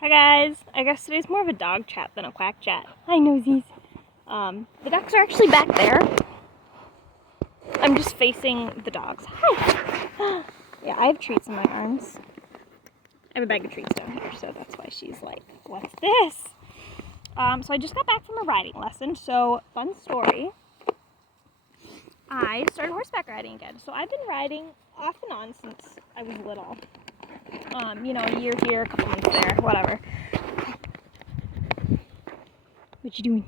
Hi guys, I guess today's more of a dog chat than a quack chat. Hi nosies. The ducks are actually back there. I'm just facing the dogs. Hi. Yeah, I have treats in my arms. I have a bag of treats down here, so that's why she's like, what's this? So I just got back from a riding lesson, so fun story. I started horseback riding again. So I've been riding off and on since I was little. A year here, a couple months there, whatever. What you doing?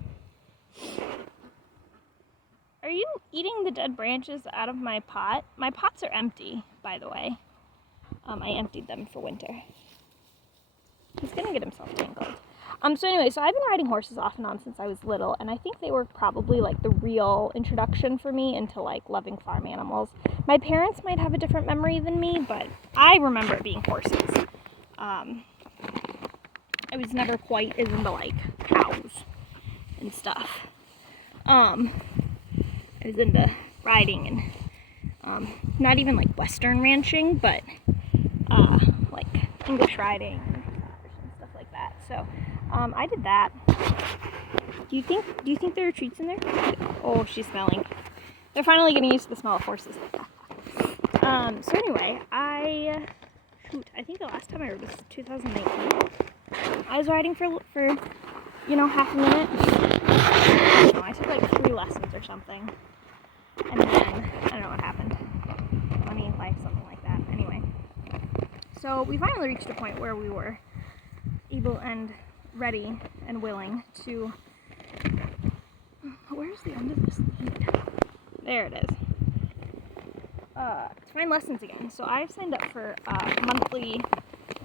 Are you eating the dead branches out of my pot? My pots are empty, by the way. I emptied them for winter. He's gonna get himself tangled. So I've been riding horses off and on since I was little, and I think they were probably like the real introduction for me into like loving farm animals. My parents might have a different memory than me, but I remember it being horses. I was never quite as into like cows and stuff. I was into riding and not even like Western ranching, but like English riding and stuff like that. So I did that. Do you think there are treats in there? Oh, she's smelling. They're finally getting used to the smell of horses. I think the last time I rode was 2019. I was riding for half a minute. I took like 3 lessons or something. And then, I don't know what happened. Money in life, something like that. Anyway. So we finally reached a point where we were able and ready and willing to... Where's the end of this lead? There it is. To find lessons again. So I've signed up for a monthly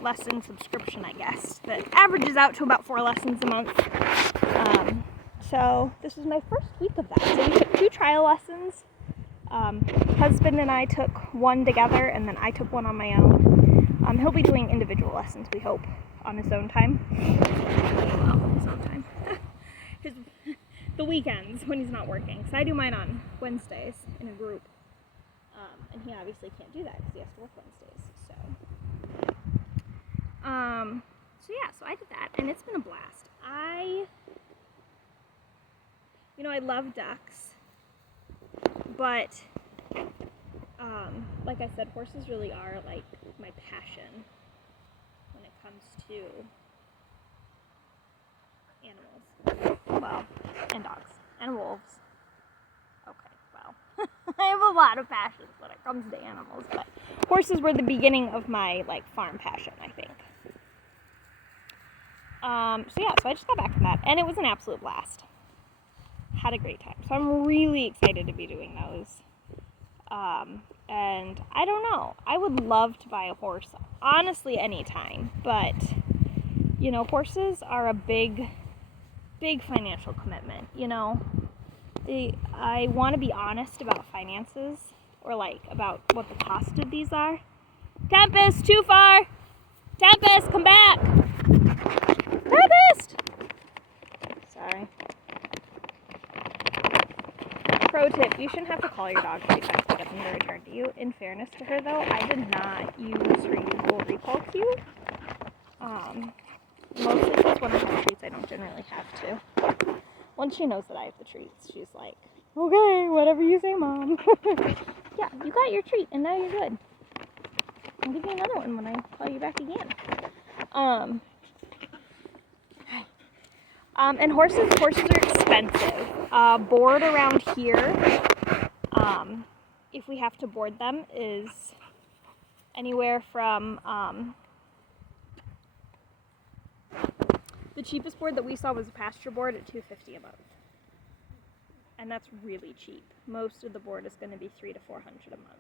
lesson subscription, I guess, that averages out to about 4 lessons a month. So this was my first week of that. So we took 2 trial lessons. Husband and I took one together, and then I took one on my own. He'll be doing individual lessons, we hope, on his own time. Well, his own time. The weekends when he's not working. So I do mine on Wednesdays in a group. And he obviously can't do that because he has to work Wednesdays. So I did that, and it's been a blast. I love ducks, but like I said, horses really are like my passion when it comes to animals. Well, and dogs and wolves. Okay, well, I have a lot of passions when it comes to animals, but horses were the beginning of my like farm passion, I think. So I just got back from that, and it was an absolute blast. Had a great time. So I'm really excited to be doing those. And I don't know. I would love to buy a horse, honestly, anytime. But, horses are a big, big financial commitment, I want to be honest about finances, or like about what the cost of these are. Tempest, too far! Tempest, come back! Tempest! Sorry. Pro tip, you shouldn't have to call your dog 3 times to get them to return to you. In fairness to her, though, I did not use reusable recall cue. Mostly because when I have treats, I don't generally have to. Once she knows that I have the treats, she's like, okay, whatever you say, Mom. Yeah, you got your treat, and now you're good. I'll give you another one when I call you back again. And horses are expensive. Board around here, if we have to board them, is anywhere from, the cheapest board that we saw was a pasture board at $250 a month. And that's really cheap. Most of the board is going to be $300 to $400 a month.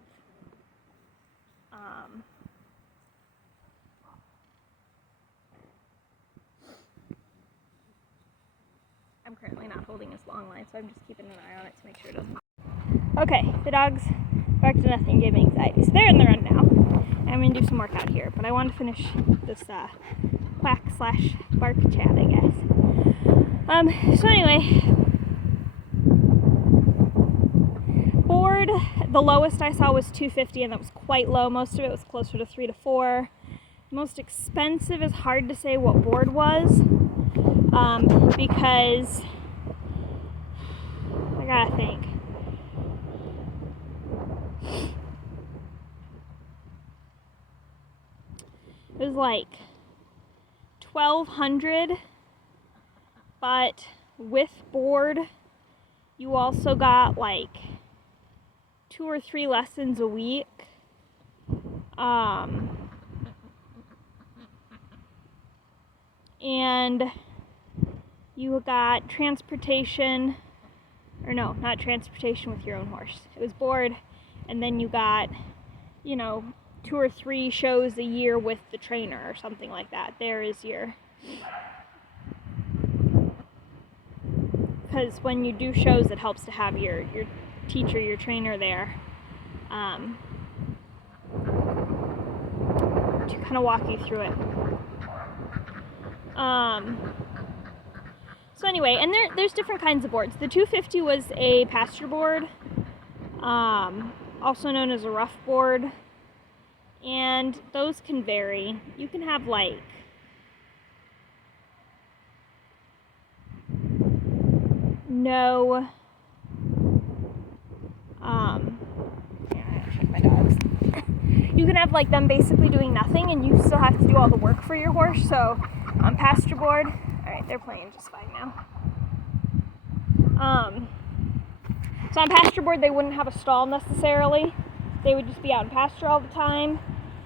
I'm currently not holding his long line, so I'm just keeping an eye on it to make sure it doesn't. Okay, the dogs barked at nothing, gave me anxiety. So they're in the run now. I'm going to do some work out here, but I want to finish this quack/bark chat, I guess. Board, the lowest I saw was $250, and that was quite low. Most of it was closer to $3 to $4. Most expensive is hard to say what board was, because I gotta think. It was like $1,200, but with board, you also got like 2 or 3 lessons a week. And you got transportation, or no, not transportation with your own horse. It was board, and then you got, 2 or 3 shows a year with the trainer or something like that. There is your, because when you do shows, it helps to have your teacher, your trainer there, to kind of walk you through it. So anyway, and there's different kinds of boards. The 250 was a pasture board, also known as a rough board, and those can vary. You can have like no, I gotta check my dogs. You can have like them basically doing nothing, and you still have to do all the work for your horse. So on pasture board, alright, they're playing just fine now. So on pasture board, they wouldn't have a stall necessarily. They would just be out in pasture all the time.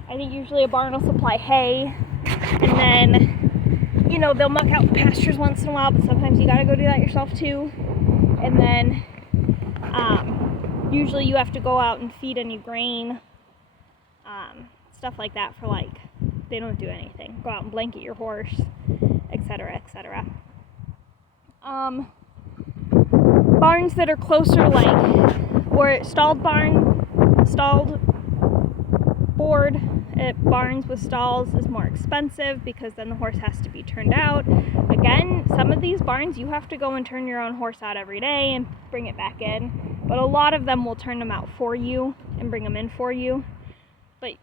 I think usually a barn will supply hay, and then, they'll muck out the pastures once in a while, but sometimes you gotta go do that yourself too. And then, usually you have to go out and feed any grain, stuff like that for they don't do anything. Go out and blanket your horse, etc., etc. Barns that are closer, or stalled board at barns with stalls is more expensive, because then the horse has to be turned out. Again, some of these barns you have to go and turn your own horse out every day and bring it back in, but a lot of them will turn them out for you and bring them in for you. But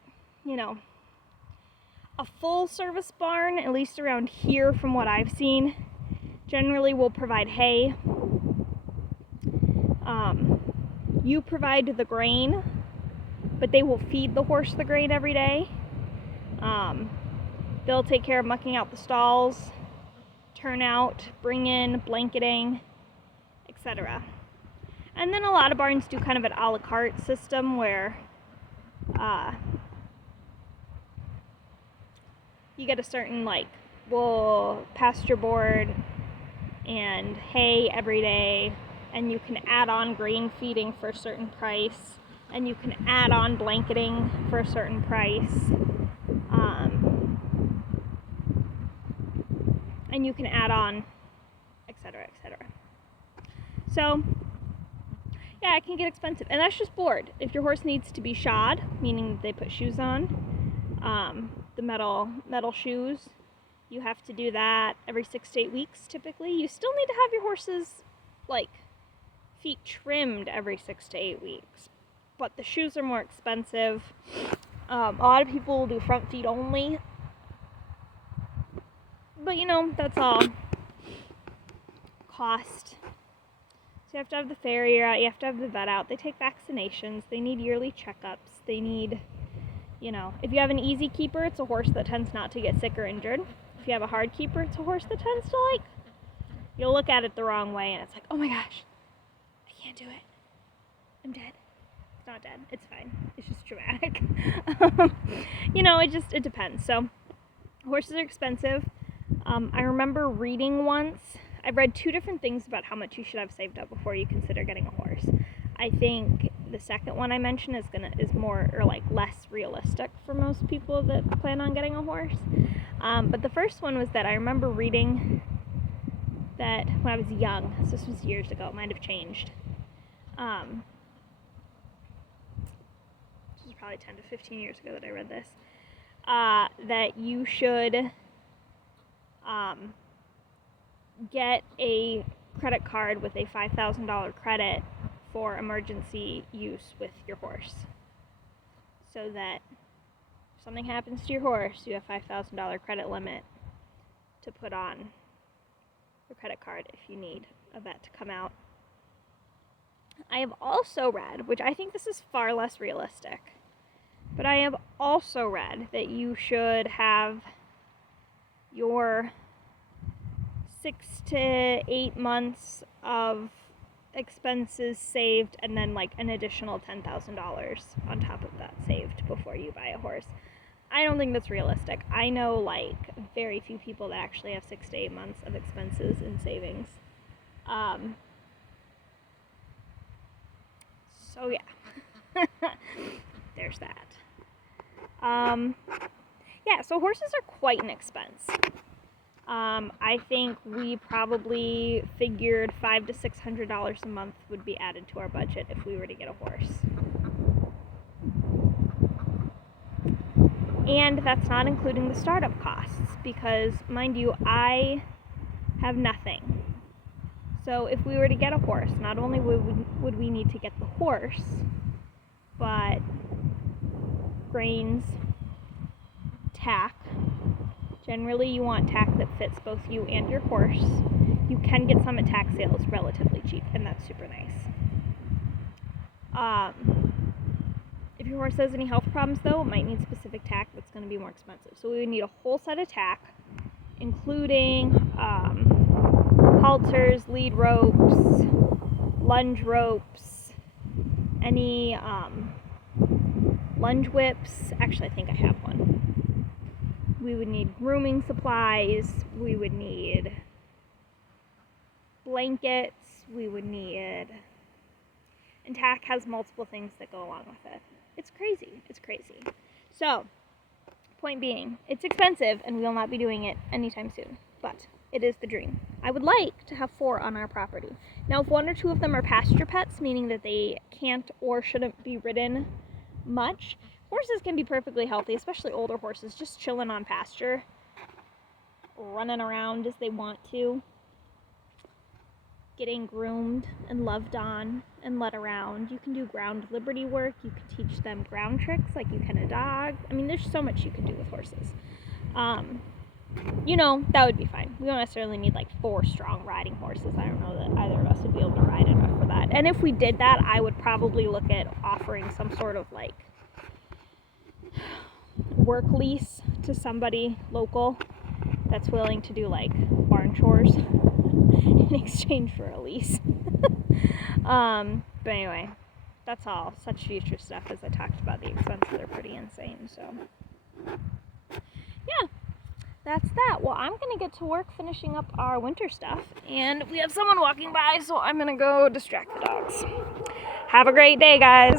a full service barn, at least around here from what I've seen, generally will provide hay. You provide the grain, but they will feed the horse the grain every day. They'll take care of mucking out the stalls, turn out, bring in, blanketing, etc. And then a lot of barns do kind of an a la carte system where you get a certain pasture board and hay every day, and you can add on grain feeding for a certain price, and you can add on blanketing for a certain price, and you can add on, etc., etc. So, yeah, it can get expensive, and that's just board. If your horse needs to be shod, meaning they put shoes on, the metal shoes, you have to do that every 6 to 8 weeks typically. You still need to have your horses feet trimmed every 6 to 8 weeks, but the shoes are more expensive. A lot of people will do front feet only, but that's all cost. So you have to have the farrier out, you have to have the vet out. They take vaccinations, they need yearly checkups, they need, if you have an easy keeper, it's a horse that tends not to get sick or injured. If you have a hard keeper, it's a horse that tends to you'll look at it the wrong way, and it's like, oh my gosh, I can't do it, I'm dead. It's not dead, it's fine, it's just traumatic. It depends. So horses are expensive. I remember reading once, I read 2 different things about how much you should have saved up before you consider getting a horse. I think the second one I mentioned is more or less realistic for most people that plan on getting a horse. But the first one was that I remember reading that when I was young, so this was years ago, it might have changed. This was probably 10 to 15 years ago that I read this. That you should get a credit card with a $5,000 credit for emergency use with your horse. So that if something happens to your horse, you have $5,000 credit limit to put on your credit card if you need a vet to come out. I have also read, which I think this is far less realistic, but I have also read that you should have your 6 to 8 months of expenses saved and then like an additional $10,000 on top of that saved before you buy a horse. I don't think that's realistic. I know like very few people that actually have 6 to 8 months of expenses and savings. So yeah, there's that. Yeah, so horses are quite an expense. I think we probably figured $500 to $600 a month would be added to our budget if we were to get a horse. And that's not including the startup costs, because, mind you, I have nothing. So if we were to get a horse, not only would we need to get the horse, but grains, tack. Generally, you want tack that fits both you and your horse. You can get some at tack sales relatively cheap, and that's super nice. If your horse has any health problems, though, it might need specific tack that's going to be more expensive. So we would need a whole set of tack, including halters, lead ropes, lunge ropes, any lunge whips. Actually, I think I have one. We would need grooming supplies. We would need blankets. We would need... And tack has multiple things that go along with it. It's crazy. It's crazy. So, point being, it's expensive and we will not be doing it anytime soon. But it is the dream. I would like to have 4 on our property. Now, if 1 or 2 of them are pasture pets, meaning that they can't or shouldn't be ridden much, horses can be perfectly healthy, especially older horses, just chilling on pasture, running around as they want to, getting groomed and loved on and led around. You can do ground liberty work. You can teach them ground tricks like you can a dog. I mean, there's so much you can do with horses. You know, that would be fine. We don't necessarily need like 4 strong riding horses. I don't know that either of us would be able to ride enough for that. And if we did that, I would probably look at offering some sort of like work lease to somebody local that's willing to do like barn chores in exchange for a lease. But anyway, that's all. Such future stuff. As I talked about, the expenses are pretty insane. So yeah, that's that. Well, I'm gonna get to work finishing up our winter stuff, and we have someone walking by, so I'm gonna go distract the dogs. Have a great day, guys.